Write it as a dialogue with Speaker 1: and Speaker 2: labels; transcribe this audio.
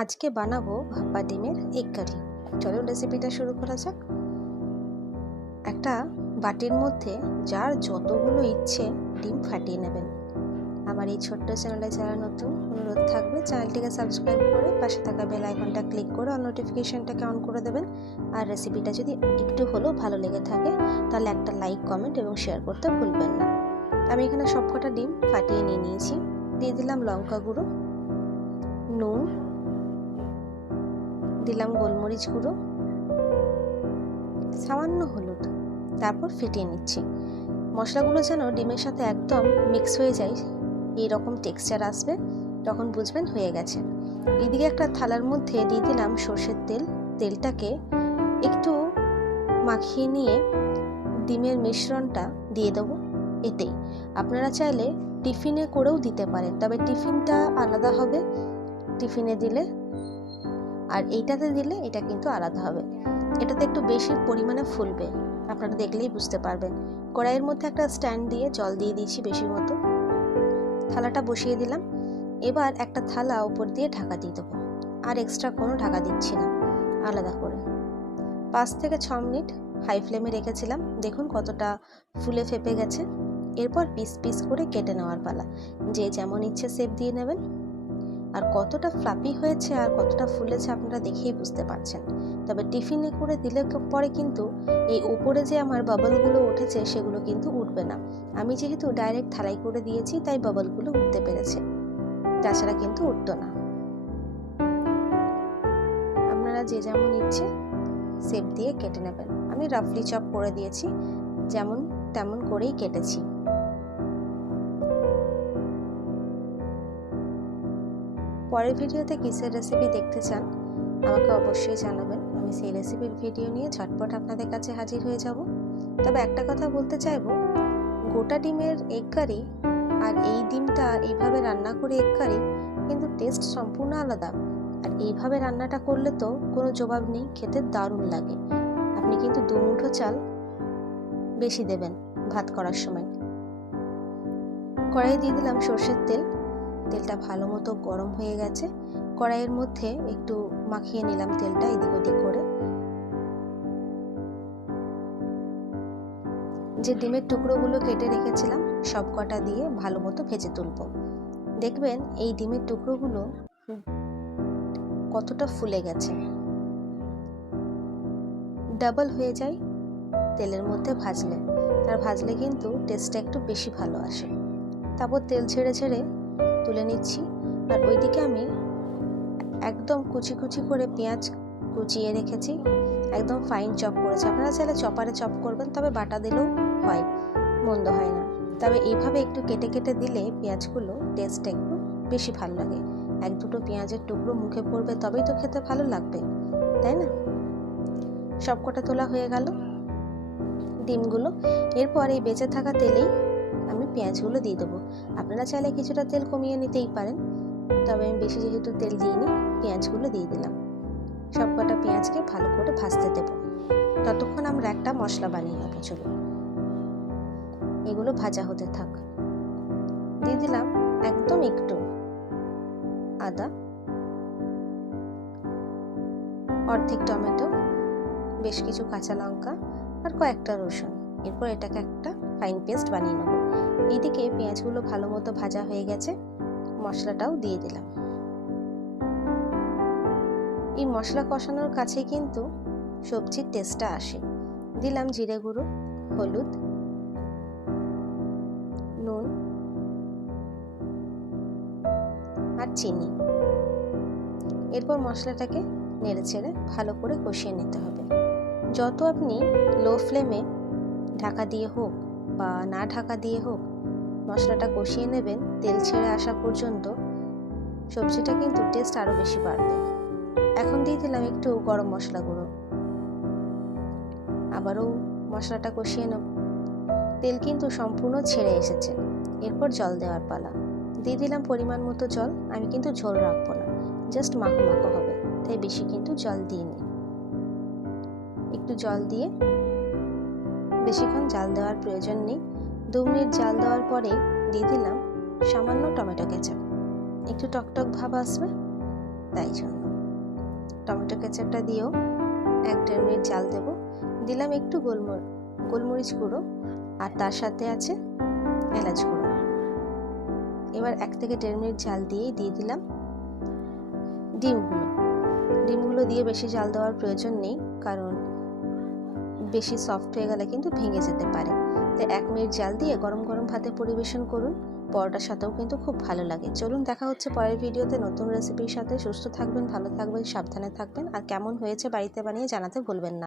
Speaker 1: আজকে বানাবো ভাপা ডিমের এগ কারি চলো রেসিপিটা শুরু করা যাক। একটা বাটির মধ্যে যার যতগুলো ইচ্ছে ডিম ফাটিয়ে নেবেন। আমার এই ছোট্ট চ্যানেলে যারা নতুন, অনুরোধ থাকবে চ্যানেলটিকে সাবস্ক্রাইব করে পাশে থাকা বেল আইকনটা ক্লিক করে অল নোটিফিকেশনটাকে অন করে দেবেন। আর রেসিপিটা যদি একটু হলেও ভালো লেগে থাকে, তাহলে একটা লাইক কমেন্ট এবং শেয়ার করতে ভুলবেন না। আমি এখানে সবকটা ডিম ফাটিয়ে নিয়ে নিয়েছি। দিয়ে দিলাম লঙ্কা গুঁড়ো, নুন দিলাম গোলমরিচ গুঁড়ো। সামান্য হলুদ। তারপর ফেটিয়ে নিচ্ছি। মশলাগুলো যেন ডিমের সাথে একদম মিক্স হয়ে যায় এই রকম টেক্সচার আসবে, তখন বুঝবেন হয়ে গেছে। এদিকে একটা থালার মধ্যে দিয়ে দিলাম সর্ষের তেল। তেলটাকে একটু মাখিয়ে নিয়ে ডিমের মিশ্রণটা দিয়ে দেবো এতেই। আপনারা চাইলে টিফিনে করেও দিতে পারেন, তবে টিফিনটা আলাদা হবে। টিফিনে দিলে আর এইটাতে দিলে এটা কিন্তু আলাদা হবে। এটাতে একটু বেশি পরিমাণে ফুলবে। আপনারা দেখলেই বুঝতে পারবেন। কড়াইয়ের মধ্যে একটা স্ট্যান্ড দিয়ে জল দিয়ে দিয়েছি বেশি মতো। থালাটা বসিয়ে দিলাম। এবার একটা থালা উপর দিয়ে ঢাকা দিয়ে দেবো। আর এক্সট্রা কোনো ঢাকা দিচ্ছি না। আলাদা করে। পাঁচ থেকে ছ মিনিট হাই ফ্লেমে রেখেছিলাম। দেখুন কতটা ফুলে ফেপে গেছে। এরপর পিস পিস করে কেটে নেওয়ার পালা। যে যেমন ইচ্ছে সেপ দিয়ে নেবেন। আর কতটা ফ্লাপি হয়েছে আর কতটা ফুলেছে আপনারা দেখেই বুঝতে পারছেন। তবে টিফিনে করে দিলে পরে কিন্তু এই উপরে যে আমার বাবলগুলো উঠেছে সেগুলো কিন্তু উঠবে না। আমি যেহেতু ডাইরেক্ট থালাই করে দিয়েছি, তাই বাবলগুলো উঠতে পেরেছে। তাছাড়া কিন্তু উঠতো না। আপনারা যে যেমন ইচ্ছে সেপ দিয়ে কেটে নেবেন। আমি রাফলি চপ করে দিয়েছি, যেমন তেমন করেই কেটেছি। পরের ভিডিওতে কিসের রেসিপি দেখতে চান, আমাকে অবশ্যই জানাবেন। আমি সেই রেসিপির ভিডিও নিয়ে ঝটপট আপনাদের কাছে হাজির হয়ে যাব। তবে একটা কথা বলতে চাইব, গোটা ডিমের এগ কারি আর এই ডিমটা এইভাবে রান্না করে এগ কারি কিন্তু টেস্ট সম্পূর্ণ আলাদা। আর এইভাবে রান্নাটা করলে তো কোনো জবাব নেই, খেতে দারুণ লাগে। আপনি কিন্তু দু মুঠো চাল বেশি দেবেন ভাত করার সময়। কড়াই দিয়ে দিলাম সর্ষের তেল। তেলটা ভালো মতো গরম হয়ে গেছে। কড়াইয়ের মধ্যে একটু মাখিয়ে নিলাম তেলটা এদিক ওদিক করে। যে ডিমের টুকরোগুলো কেটে রেখেছিলাম, সব কটা দিয়ে ভালো মতো ভেজে তুলব। দেখবেন এই ডিমের টুকরোগুলো কতটা ফুলে গেছে। ডাবল হয়ে যায় তেলের মধ্যে ভাজলে। আর ভাজলে কিন্তু টেস্টটা একটু বেশি ভালো আসে। তারপর তেল ছেড়ে ছেড়ে তুলে নিচ্ছি। আর ওইদিকে আমি একদম কুচি কুচি করে পেঁয়াজ কুচিয়ে রেখেছি। একদম ফাইন চপ করেছি। আপনারা চাইলে চপারে চপ করবেন, তবে বাটা দিলেও হয়, মন্দ হয় না। তবে এইভাবে একটু কেটে কেটে দিলে পেঁয়াজগুলো টেস্টটা একটু বেশি ভালো লাগে। এক দুটো পেঁয়াজের টুকরো মুখে পড়বে, তবেই তো খেতে ভালো লাগবে, তাই না? সব কটা তোলা হয়ে গেল ডিমগুলো। এরপর এই বেঁচে থাকা তেলেই পেঁয়াজগুলো দিয়ে দেবো। আপনারা চাইলে কিছুটা তেল কমিয়ে নিতেই পারেন। তবে আমি বেশি যেহেতু তেল দিইনি, পেঁয়াজগুলো দিয়ে দিলাম। সব কটা পেঁয়াজকে ভালো করে ভাজতে দেবো। ততক্ষণ আমরা একটা মশলা বানিয়ে নেব চলো এগুলো ভাজা হতে থাক। দিয়ে দিলাম একদম একটু আদা, অর্ধেক টমেটো, বেশ কিছু কাঁচা লঙ্কা আর কয়েকটা রসুন। এরপর এটাকে একটা ফাইন পেস্ট বানিয়ে নেব। এদিকে পেঁয়াজগুলো ভালো মতো ভাজা হয়ে গেছে, মশলাটাও দিয়ে দিলাম। এই মশলা কষানোর কাছে কিন্তু সবজির টেস্টটা আসে। দিলাম জিরে গুঁড়ো, হলুদ, নুন আর চিনি। এরপর মশলাটাকে নেড়ে ছেড়ে ভালো করে কষিয়ে নিতে হবে। যত আপনি লো ফ্লেমে ঢাকা দিয়ে হোক বা না ঢাকা দিয়ে হোক, মশলাটা কষিয়ে নেবেন, তেল ছেড়ে আসা পর্যন্ত। সবজিটা কিন্তু টেস্ট আরও বেশি বাড়বে। এখন দিয়ে দিলাম একটু গরম মশলা গুঁড়ো। আবারও মশলাটা কষিয়ে নেব। তেল কিন্তু সম্পূর্ণ ছেড়ে এসেছে। এরপর জল দেওয়ার পালা। দিয়ে দিলাম পরিমাণ মতো জল। আমি কিন্তু ঝোল রাখব না। জাস্ট মাখো মাখো হবে। তাই বেশি কিন্তু জল দিইনি। একটু জল দিয়ে বেশিক্ষণ জাল দেওয়ার প্রয়োজন নেই। দু মিনিট জাল দেওয়ার পরে দিয়ে দিলাম সামান্য টমেটো কেচাপ। একটু টকটক ভাব আসবে তাই জন্য। টমেটো কেচাপটা দিয়েও এক দেড় মিনিট জাল দেবো। দিলাম একটু গোলমর, গোলমরিচ গুঁড়ো আর তার সাথে আছে এলাচ গুঁড়ো। এবার এক থেকে দেড় মিনিট জাল দিয়েই দিয়ে দিলাম ডিমগুলো। ডিমগুলো দিয়ে বেশি জাল দেওয়ার প্রয়োজন নেই কারণ বেশি সফট হয়ে গেলে কিন্তু ভেঙে যেতে পারে। তো এক মিনিট জাল দিয়ে গরম গরম ভাতে পরিবেশন করুন। পরোটার সাথেও কিন্তু খুব ভালো লাগে। চলুন দেখা হচ্ছে পরের ভিডিওতে নতুন রেসিপির সাথে। সুস্থ থাকবেন, ভালো থাকবেন, সাবধানে থাকবেন। আর কেমন হয়েছে বাড়িতে বানিয়ে জানাতে ভুলবেন না।